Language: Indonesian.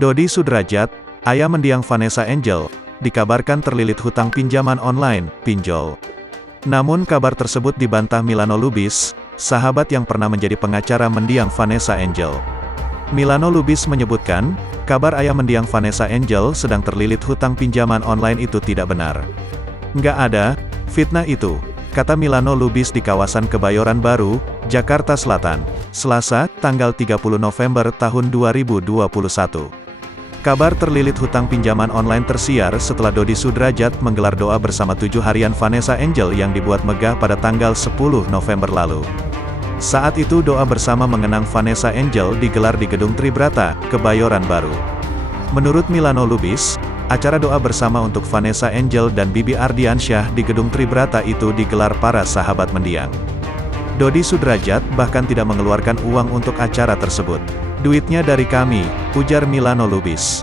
Dodi Sudrajat, ayah mendiang Vanessa Angel, dikabarkan terlilit hutang pinjaman online, pinjol. Namun kabar tersebut dibantah Milano Lubis, sahabat yang pernah menjadi pengacara mendiang Vanessa Angel. Milano Lubis menyebutkan, kabar ayah mendiang Vanessa Angel sedang terlilit hutang pinjaman online itu tidak benar. Nggak ada, fitnah itu, kata Milano Lubis di kawasan Kebayoran Baru, Jakarta Selatan, Selasa, tanggal 30 November tahun 2021. Kabar terlilit hutang pinjaman online tersiar setelah Dodi Sudrajat menggelar doa bersama 7 harian Vanessa Angel yang dibuat megah pada tanggal 10 November lalu. Saat itu doa bersama mengenang Vanessa Angel digelar di Gedung Tribrata, Kebayoran Baru. Menurut Milano Lubis, acara doa bersama untuk Vanessa Angel dan Bibi Ardiansyah di Gedung Tribrata itu digelar para sahabat mendiang. Dodi Sudrajat bahkan tidak mengeluarkan uang untuk acara tersebut. "Duitnya dari kami," ujar Milano Lubis.